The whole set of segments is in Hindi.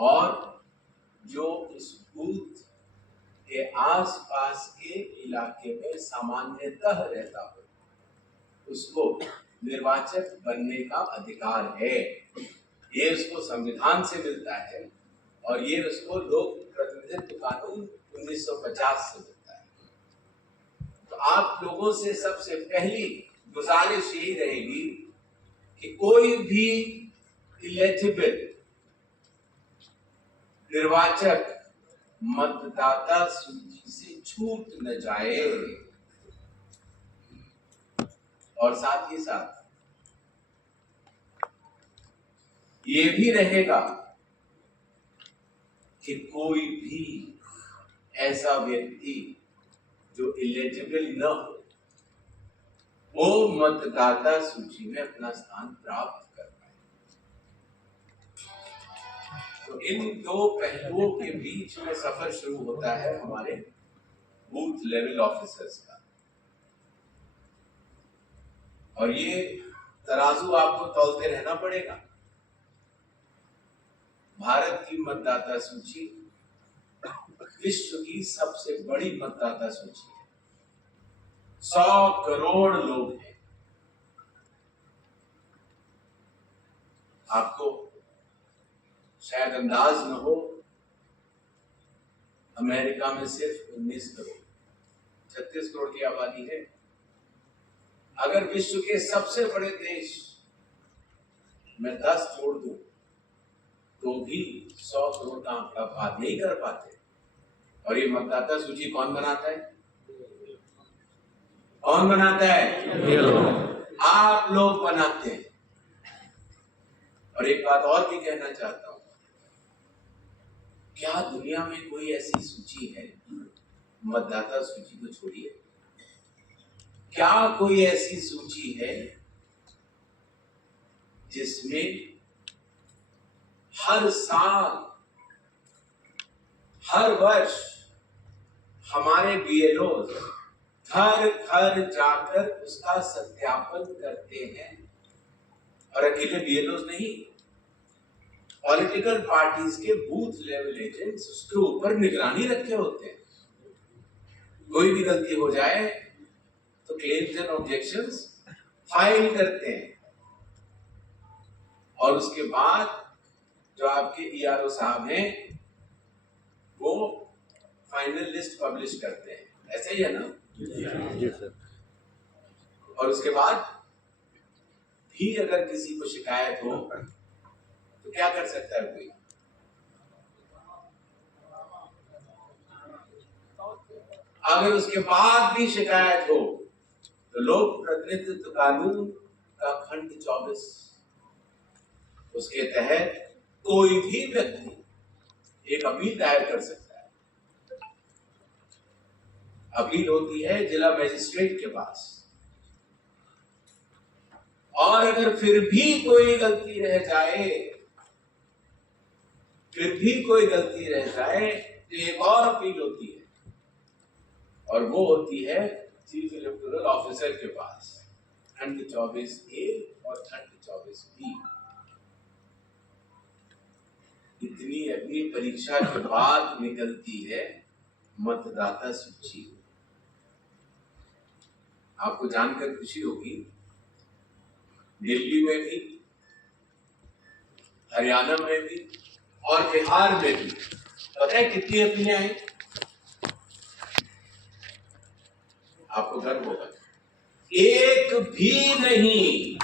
और जो इस बूथ के आसपास के इलाके में सामान्यतः रहता हो उसको निर्वाचक बनने का अधिकार है। ये उसको संविधान से मिलता है और ये उसको लोक प्रतिनिधित्व कानून 1950 से मिलता है। तो आप लोगों से सबसे पहली गुजारिश यही रहेगी कि कोई भी इलेजिबल निर्वाचक मतदाता सूची से छूट न जाए और साथ ही साथ ये भी रहेगा कि कोई भी ऐसा व्यक्ति जो इलिजिबल न हो वो मतदाता सूची में अपना स्थान प्राप्त कर पाए। तो इन दो पहलुओं के बीच में सफर शुरू होता है हमारे बूथ लेवल ऑफिसर्स का। और ये तराजू आपको तौलते रहना पड़ेगा। भारत की मतदाता सूची विश्व की सबसे बड़ी मतदाता सूची है। 100 करोड़ लोग हैं। आपको शायद अंदाज न हो, अमेरिका में सिर्फ 19 करोड़ 36 करोड़ की आबादी है। अगर विश्व के सबसे बड़े देश में 10 जोड़ दूं तो भी 100 करोड़ का आंकड़ा पार नहीं कर पाते। और ये मतदाता सूची कौन बनाता है? कौन बनाता है? ये लोग, आप लोग बनाते हैं। और एक बात और भी कहना चाहता हूं, क्या दुनिया में कोई ऐसी सूची है, मतदाता सूची को छोड़िए, क्या कोई ऐसी सूची है जिसमें हर साल हर वर्ष हमारे बीएलओ घर घर जाकर उसका सत्यापन करते हैं? और अकेले बीएलओ नहीं, पॉलिटिकल पार्टीज के बूथ लेवल एजेंट्स उसके ऊपर निगरानी रखे होते हैं। कोई भी गलती हो जाए तो क्लेम्स एंड ऑब्जेक्शंस फाइल करते हैं और उसके बाद जो आपके ईआरओ साहब हैं वो फाइनल लिस्ट पब्लिश करते हैं। ऐसे ही है ना? जी सर। और उसके बाद भी अगर किसी को शिकायत हो तो क्या कर सकता है कोई? अगर उसके बाद भी शिकायत हो तो लोक प्रतिनिधित्व कानून का खंड 24 उसके तहत कोई भी व्यक्ति एक अपील दायर कर सकता है। अपील होती है जिला मजिस्ट्रेट के पास। और अगर फिर भी कोई गलती रह जाए तो एक और अपील होती है और वो होती है चीफ इलेक्टोरल ऑफिसर के पास, खंड 24A और खंड 24B। इतनी अग्नि परीक्षा के बाद निकलती है मतदाता सूची। आपको जानकर खुशी होगी, दिल्ली में भी, हरियाणा में भी और बिहार में भी पता है कितनी अपीलें आई? आपको गर्व होगा, एक भी नहीं।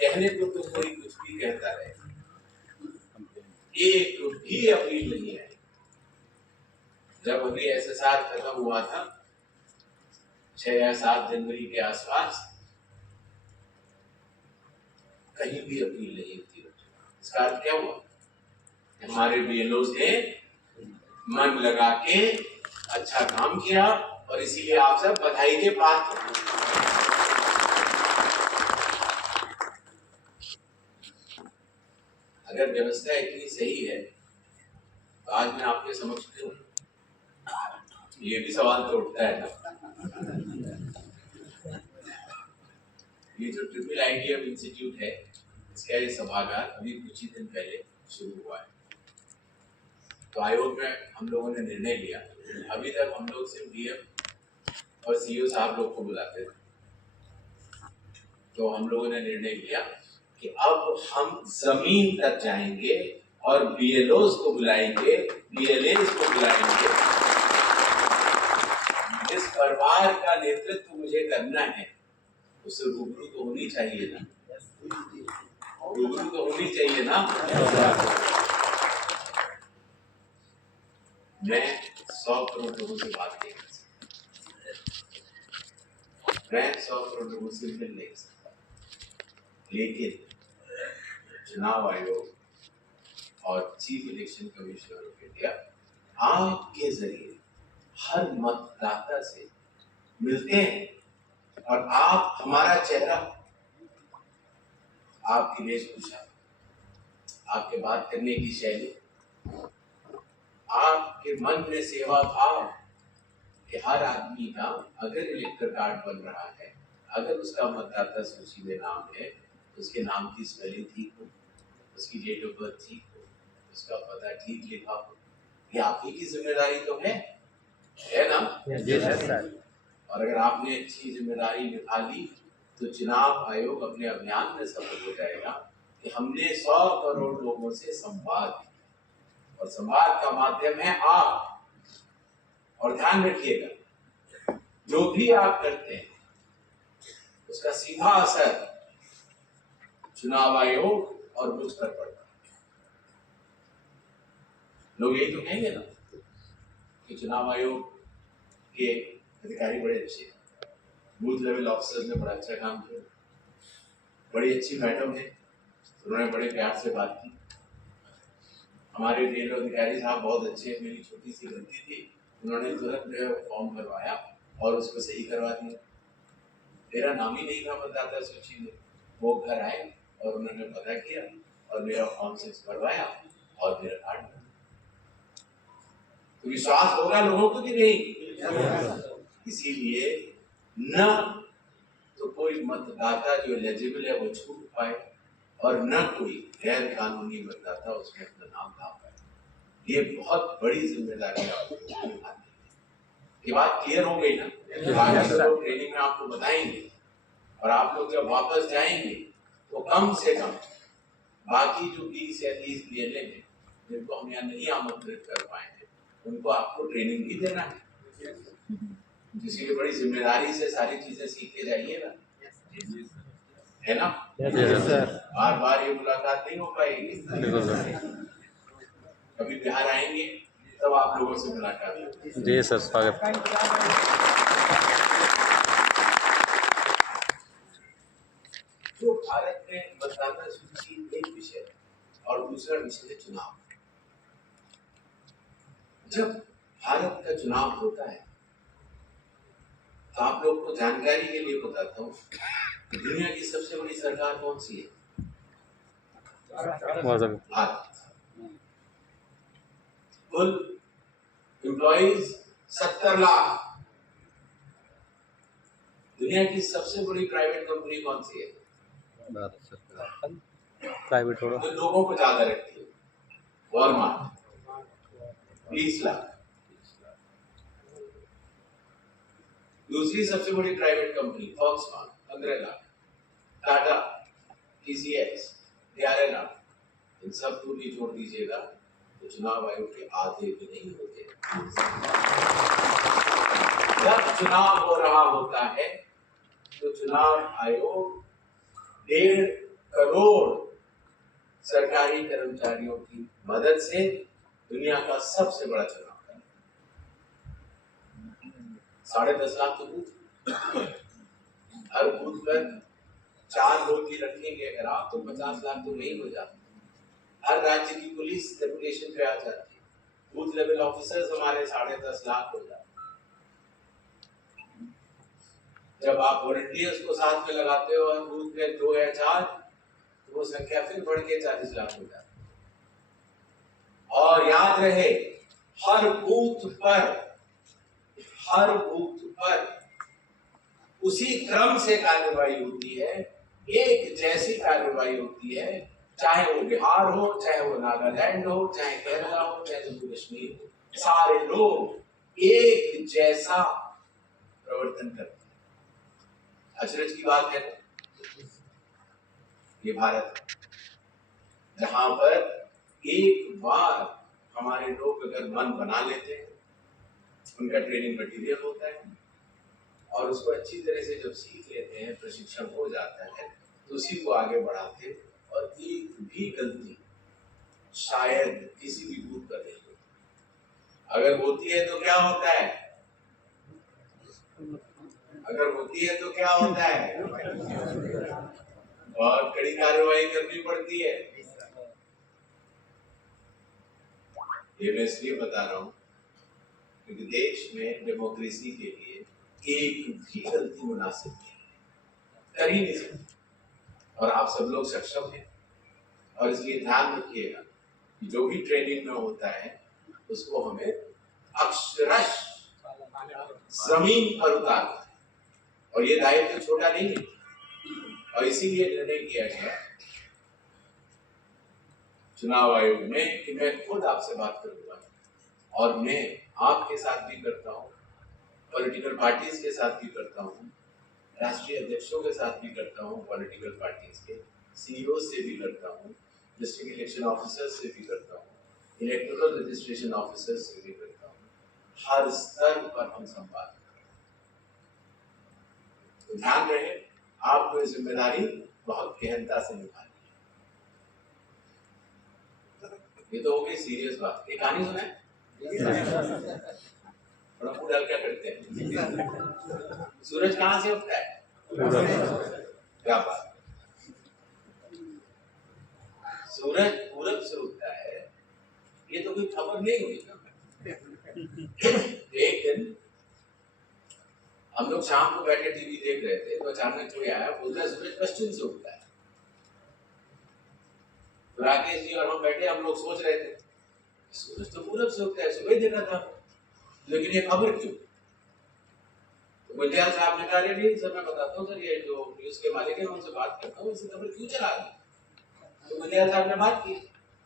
कहने को तो कोई कुछ भी कहता है, एक भी अपील नहीं है। जब अभी एसएसआर खत्म हुआ था 6 या 7 जनवरी के आसपास, कहीं भी अपील नहीं होती। इसका अर्थ क्या हुआ? हमारे बीएलओ ने मन लगा के अच्छा काम किया और इसीलिए आप सब बधाई के पात्र। अगर व्यवस्था इतनी सही है तो आज मैं आपके समक्ष क्यों? ये भी सवाल तो उठता है ना। ये जो ट्रिपल आईडीएम इंस्टीट्यूट है, इसका ये सभागार अभी कुछ ही दिन पहले शुरू हुआ है। तो आयोग में हम लोगों ने निर्णय लिया, अभी तक हम लोग सिर्फ डीएम और सीईओ साहब लोग को बुलाते थे, तो हम लोगों ने निर्णय लिया कि अब हम जमीन तक जाएंगे और बीएलओस को बुलाएंगे, बीएलएस को बुलाएंगे। जिस परिवार का नेतृत्व मुझे करना है उसे रूबरू तो होनी चाहिए ना, रूबरू तो होनी चाहिए ना। मैं 100 करोड़ लोगों से बात नहीं कर सकता, मैं 100 करोड़ लोगों से मिल नहीं सकता, लेकिन चुनाव आयोग और chief election commissioner of India आपके जरिए हर मतदाता से मिलते हैं और आप हमारा चेहरा, आपकी वेशभूषा, आपके बात करने की शैली, आपके मन में सेवा भाव कि हर आदमी का अगर इलेक्टर कार्ड बन रहा है, अगर उसका मतदाता सूची में नाम है, तो उसके नाम की स्पेलिंग ठीक हो, उसकी डेट ऑफ बर्थ ठीक हो, उसका पता ठीक लिखा हो, ये आप ही की जिम्मेदारी तो है ना? Yes sir. और अगर आपने अच्छी जिम्मेदारी निभा ली तो चुनाव आयोग अपने अभियान में सफल हो जाएगा कि हमने 100 करोड़ लोगों से संवाद किया और संवाद का माध्यम है आप। और ध्यान रखिएगा, जो भी आप करते हैं उसका सीधा असर चुनाव आयोग और मुझ पर पड़ता है। लोग यही तो कहेंगे ना कि चुनाव आयोग के अधिकारी बड़े अच्छे हैं, बूथ लेवल ऑफिसर्स ने बड़ा अच्छा काम किया, बड़ी अच्छी मैडम है, उन्होंने बड़े प्यार से बात की। हमारे रेलवे अधिकारी साहब बहुत अच्छे, मेरी छोटी सी गलती थी, उन्होंने तुरंत फॉर्म भरवाया और उसको सही करवा दिया। मेरा नाम ही नहीं था मतदाता सूची में, वो घर आए और उन्होंने पता किया और मेरा फॉर्म 6 भरवाया और मेरा कार्ड बना। तो विश्वास होगा लोगों को कि नहीं? इसीलिए न तो कोई मतदाता जो एलिजिबल है वो छूट पाए और न कोई गैर कानूनी मतदाता उसमें अपना नाम ला पाए। ये बहुत बड़ी जिम्मेदारी आपको निभानी है। ये बात क्लियर हो गई ना? लोग ट्रेनिंग में आपको बताएंगे और आप लोग जब वापस जाएंगे तो कम से कम बाकी जो 20 या 30 बीएलए हैं जिनको हम यहाँ नहीं आमंत्रित कर पाए हैं, उनको आपको ट्रेनिंग भी देना है, जिसकी बड़ी जिम्मेदारी से सारी चीजें सीख के जाइएगा, है ना? बार बार ये मुलाकात नहीं हो पाएगी। कभी बिहार आएंगे तब आप लोगों से मुलाकात होगी। जी सर, स्वागत। जो भारत में मतदाता सूची एक विषय और दूसरा विषय है चुनाव। जब भारत का चुनाव होता है तो आप लोग को जानकारी के लिए बताता हूँ, दुनिया की सबसे बड़ी सरकार कौन सी है? भारत। कुल एम्प्लॉइज 70 लाख। दुनिया की सबसे बड़ी प्राइवेट कंपनी कौन सी है? भारत सरकार। प्राइवेट होगा तो लोगों को ज्यादा रखती है, वॉलमार्ट 20 लाख। दूसरी सबसे बड़ी private company Foxconn 15 lakh, Tata, TCS 11 lakh. इन सब को भी जोड़ दीजिएगा तो चुनाव आयोग के आधे भी नहीं होते। जब चुनाव हो रहा होता है तो चुनाव आयोग 1.5 करोड़ सरकारी कर्मचारियों की मदद से दुनिया का सबसे बड़ा चुनाव है। 10.5 लाख तो बूथ, हर बूथ पर 4 लोग भी रखेंगे अगर आप, तो 50 लाख तो नहीं हो जाते। हर राज्य की पुलिस डेपुटेशन पे आ जाती है, बूथ लेवल ऑफिसर्स हमारे 10.5 लाख हो जाते। जब आप वॉलंटियर्स को साथ में लगाते हो और बूथ में 2 या 4, तो वो संख्या फिर बढ़ के 40 लाख हो जाती है। और याद रहे, हर बूथ पर उसी क्रम से कार्यवाही होती है एक जैसी कार्रवाई होती है, चाहे वो बिहार हो, चाहे वो नागालैंड हो, चाहे केरला हो, चाहे जम्मू कश्मीर हो, सारे लोग एक जैसा प्रवर्तन करते हैं। अचरज की बात है, ये भारत है जहां पर एक बार हमारे लोग अगर मन बना लेते हैं, उनका ट्रेनिंग मटेरियल होता है और उसको अच्छी तरह से जब सीख लेते हैं, प्रशिक्षण हो जाता है, तो उसी को आगे बढ़ाते हैं और एक भी गलती शायद किसी भी बूथ पर नहीं होती। अगर होती है तो क्या होता है? अगर होती है तो क्या होता है? बहुत कड़ी कार्रवाई करनी पड़ती है। ये मैं इसलिए बता रहा हूँ क्योंकि देश में डेमोक्रेसी के लिए एक भी गलती मुनासिब नहीं, कर ही नहीं सकती। और आप सब लोग सक्षम हैं और इसलिए ध्यान रखिएगा कि जो भी ट्रेनिंग में होता है उसको हमें अक्षरश जमीन पर उतारना है और ये दायित्व तो छोटा नहीं है। और इसीलिए निर्णय किया गया चुनाव आयोग में कि मैं खुद आपसे बात करूंगा और मैं आपके साथ भी करता हूँ, पॉलिटिकल पार्टीज के साथ भी करता हूँ, राष्ट्रीय अध्यक्षों के साथ भी करता हूँ, पॉलिटिकल पार्टीज के सीईओ से भी करता हूँ, डिस्ट्रिक्ट इलेक्शन ऑफिसर से भी करता हूँ, इलेक्टोरल रजिस्ट्रेशन ऑफिसर से भी करता हूँ। हर स्तर पर हम संवाद करते हैं। तो ध्यान रहे, आपको ये जिम्मेदारी बहुत गहनता से निभानी है। ये तो हो गई सीरियस बात। एक कहानी सुना है? थोड़ा मूड हल्का करते हैं। सूरज कहाँ से उगता है? क्या बात? सूरज पूरब से उगता है, ये तो कोई खबर नहीं हुई ना। एक दिन हम लोग शाम को बैठे टीवी देख रहे थे, तो अचानक कोई आया, बोलता है सूरज पश्चिम से उगता है। तो राकेश जी और हम बैठे, हम लोग सोच रहे थे सूरज तो पूरब से उगता है, सुबह देखा था, लेकिन ये खबर क्यों? तो गुंजाल साहब ने कहा, नहीं सर मैं बताता हूँ सर, ये जो न्यूज के मालिक है उनसे बात करता हूँ, इससे खबर क्यों चला दी। तो गुंजाल साहब ने बात की।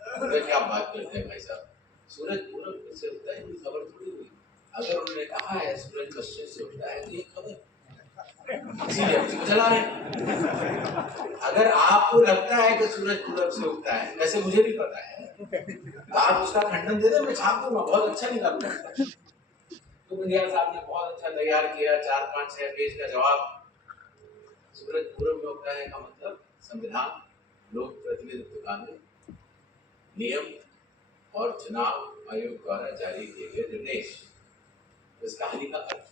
क्या बात करते हैं भाई साहब, सूरज पूरब से उगता है, खबर थोड़ी हुई। अगर उन्होंने कहा है सूरज पश्चिम से उगता है तो ये खबर इसीलिए हम इसको चला रहे हैं। अगर आपको लगता है कि सूरज पूरब से उगता है, वैसे मुझे भी पता है, तो आप उसका खंडन दे दें, मैं छाप दूंगा, बहुत अच्छा निकालूंगा। तो गुंजाल साहब ने बहुत अच्छा तैयार किया, 4-5-6 पेज का जवाब। सूरज पूरब में उगता है का मतलब संविधान, लोक प्रतिनिधित्व कानून, नियम और चुनाव आयोग द्वारा जारी किए गए निर्देश। इस कहानी का अर्थ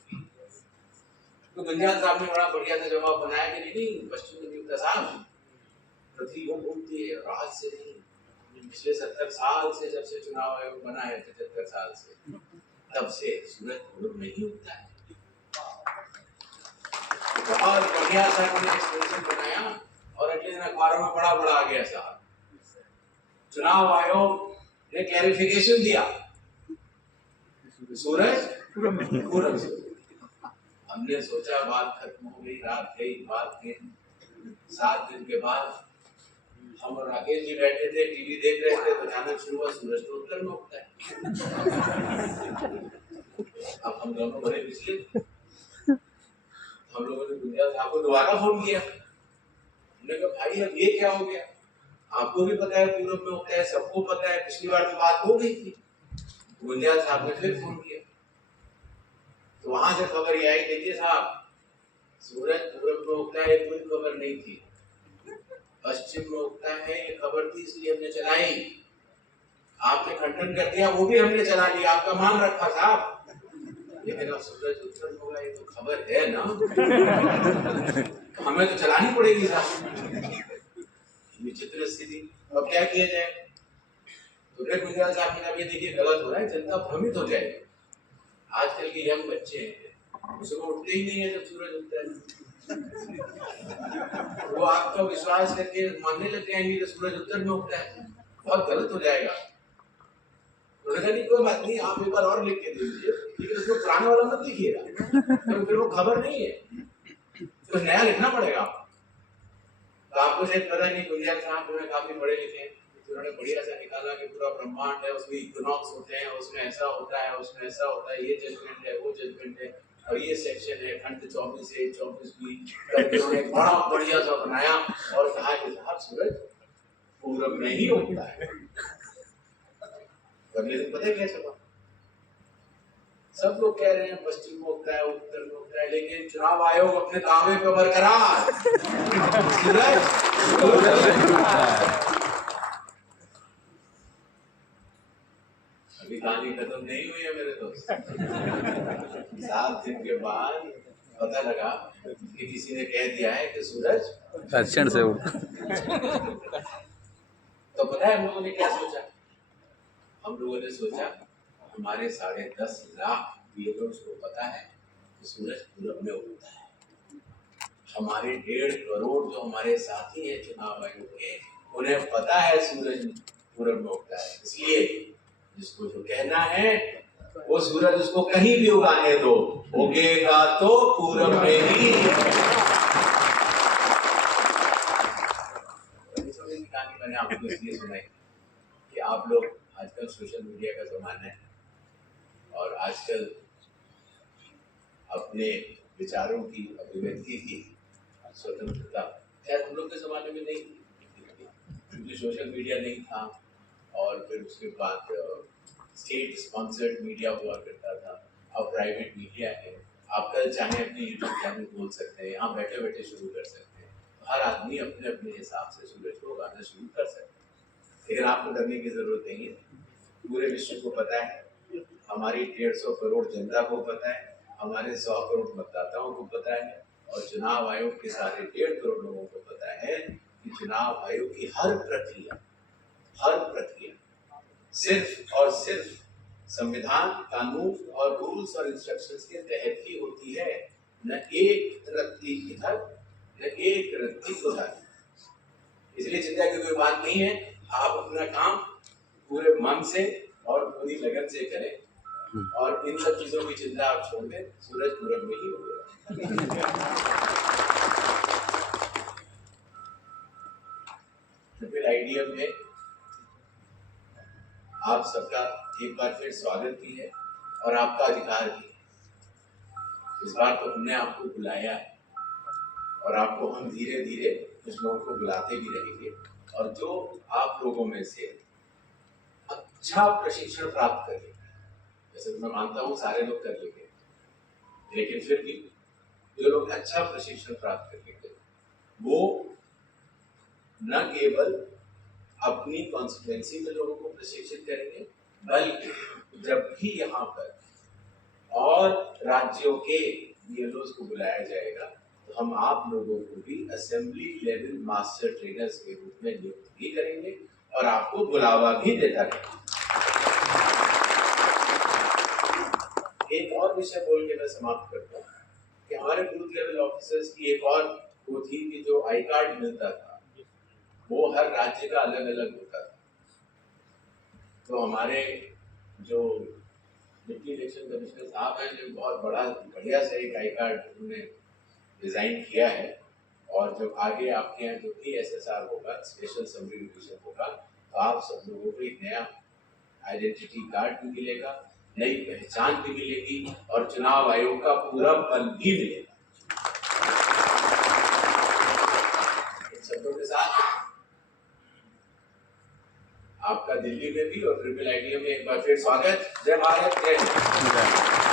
तो गुंजाल साहब ने बड़ा बढ़िया सा जवाब बनाया कि नहीं पश्चिम में उगता साहब, पृथ्वी वो घूमती है और आज से नहीं, पिछले 70 साल से, जब से चुनाव आयोग बना है 75 साल से, तब से सूरज पूरब नहीं उगता है। बहुत बढ़िया सा एक्सप्रेशन बनाया और अगले दिन अखबारों में बड़ा बड़ा आ गया साहब, चुनाव आयोग ने क्लैरिफिकेशन दिया, सूरज पूरब से। हमने सोचा बात खत्म हो गई, रात गई, बात गई। 7 दिन के बाद हम और राकेश जी बैठे थे, टीवी देख रहे थे, तो अचानक शुरू हुआ सूरज तो उत्तर में उगता है। अब हम दोनों बड़े पिछले, हम लोगों ने गुंजाल साहब को दोबारा फोन किया। हमने कहा भाई अब ये क्या हो गया, आपको भी पता है पूरब में उगता है, सबको पता है, पिछली बार तो बात हो गई थी। गुंजाल साहब ने फिर फोन किया, तो वहां से खबर ये आई, देखिए साहब सूरज पूरब में उगता है कोई खबर नहीं थी, पश्चिम में उगता है ये खबर थी, इसलिए हमने चलाई। आपने खंडन कर दिया, वो भी हमने चला लिया, आपका मान रखा साहब, लेकिन अब सूरज उत्तर में होगा, ये तो खबर है ना, हमें तो चलानी पड़ेगी साहब। विचित्र स्थिति, अब क्या किया जाए? तो फिर गुंजाल साहब ने कहा देखिए गलत हो रहा है, जनता भ्रमित हो जाएगी। आजकल के यंग बच्चे हैं, सुबह उठते ही नहीं है जब सूरज उगता है, वो आपका विश्वास करके मानने लग जाएंगे कि सूरज उत्तर में उगता है, बहुत गलत हो जाएगा। उन्होंने नहीं कोई बात नहीं, आप एक बार और लिख के दे दीजिए, लेकिन उसको पुराने वाला मत लिखिएगा, तो फिर वो खबर नहीं है, तो नया लिखना पड़ेगा। तो आपको शायद पता नहीं, गुलजार साहब जो है काफी पढ़े लिखे हैं, तो उन्होंने बढ़िया सा निकाला कि पूरा ब्रह्मांड है, उसमें इक्विनॉक्स होते हैं, उसमें ऐसा होता है, उसमें ऐसा होता है, ये जजमेंट है, वो जजमेंट है, और ये सेक्शन है, खंड 24 से 24 भी करके उन्होंने एक बड़ा बढ़िया सा बनाया और कहा कि साहब सूरज पूरब में ही होता है। अगले दिन पता है क्या चला, सब लोग कह रहे हैं पश्चिम में होता है, उत्तर में होता है, लेकिन चुनाव आयोग अपने दावे पे बरकरार। अभी कहानी खत्म नहीं हुई है मेरे दोस्त। 7 दिन के बाद पता लगा कि किसी ने कह दिया है कि सूरज दक्षिण से उड़ तो पता है हम लोगों ने क्या सोचा? हम लोगों ने सोचा हमारे 10.5 लाख व्यूअर्स को पता है कि सूरज पूरब में उगता है। हमारे 1.5 करोड़ जो हमारे साथी हैं चुनाव आयोग के, उन्हें पता है सूरज पूरब में उगता है। इसलिए जिसको जो कहना है वो सूरज उसको कहीं भी उगाने दो, उगेगा तो पूरब में ही। कहानी मैंने आपको इसलिए सुनाई कि आप लोग आजकल सोशल मीडिया का जमाना है और आजकल अपने विचारों की अभिव्यक्ति की स्वतंत्रता शायद हम लोग के जमाने में नहीं थी, क्योंकि सोशल मीडिया नहीं था और फिर उसके बाद स्टेट स्पॉन्सर्ड मीडिया हुआ करता था। अब प्राइवेट मीडिया है, आप कल चाहे अपने यूट्यूब चैनल खोल सकते हैं, यहाँ बैठे बैठे शुरू कर सकते हैं। हर आदमी अपने अपने हिसाब से सूरज को उगाना शुरू कर सकता है, लेकिन आपको डरने की जरूरत नहीं है। पूरे विश्व को पता है, हमारी 150 करोड़ जनता को पता है, हमारे 100 करोड़ मतदाताओं को पता है और चुनाव आयोग के सारे 1.5 करोड़ लोगों को पता है कि चुनाव आयोग की हर प्रक्रिया सिर्फ और सिर्फ संविधान, कानून और रूल्स और इंस्ट्रक्शंस के तहत ही होती है, न एक रत्ती इधर न एक रत्ती उधर। इसलिए चिंता की कोई बात नहीं है, आप अपना काम पूरे मन से और पूरी लगन से करें और इन सब चीजों की चिंता आप छोड़ दें, सूरज पूरब में ही होगा। फिर आईडीएम में आप सबका एक बार फिर स्वागत भी है और आपका अधिकार भी है। इस बार तो हमने आपको बुलाया है और आपको हम धीरे धीरे कुछ लोगों को बुलाते भी रहेंगे, और जो आप लोगों में से अच्छा प्रशिक्षण प्राप्त कर लेंगे, वैसे तो मैं मानता हूँ सारे लोग कर लेंगे, लेकिन फिर भी जो लोग अच्छा प्रशिक्षण प्राप्त कर लेंगे वो न केवल अपनी कॉन्स्टिट्यूएंसी में लोगों को प्रशिक्षित करेंगे, बल्कि जब भी यहाँ पर और राज्यों के बीएलओज को बुलाया जाएगा तो हम आप लोगों को भी असेंबली लेवल मास्टर ट्रेनर्स के रूप में नियुक्त भी करेंगे और आपको बुलावा भी देता रहेगा। एक और विषय बोल के मैं समाप्त करता हूँ कि हमारे बूथ लेवल ऑफिसर्स की एक और वो थी कि जो आई कार्ड मिलता था वो हर राज्य का अलग अलग होता था। तो हमारे जो डिप्टी इलेक्शन कमिश्नर साहब हैं, जो बहुत बढ़िया से एक आई कार्ड उन्होंने डिजाइन किया है, और जब आगे आपके यहाँ जो भी SSR होगा, स्पेशल समरी डिवीजन होगा, तो आप सब लोगों को एक नया आइडेंटिटी कार्ड भी मिलेगा, नई पहचान भी मिलेगी और चुनाव आयोग का पूरा बल भी मिलेगा। इन शब्दों के साथ आपका दिल्ली में भी और ट्रिपल आईडीएम में एक बार फिर स्वागत। जय भारत, जय हिंद।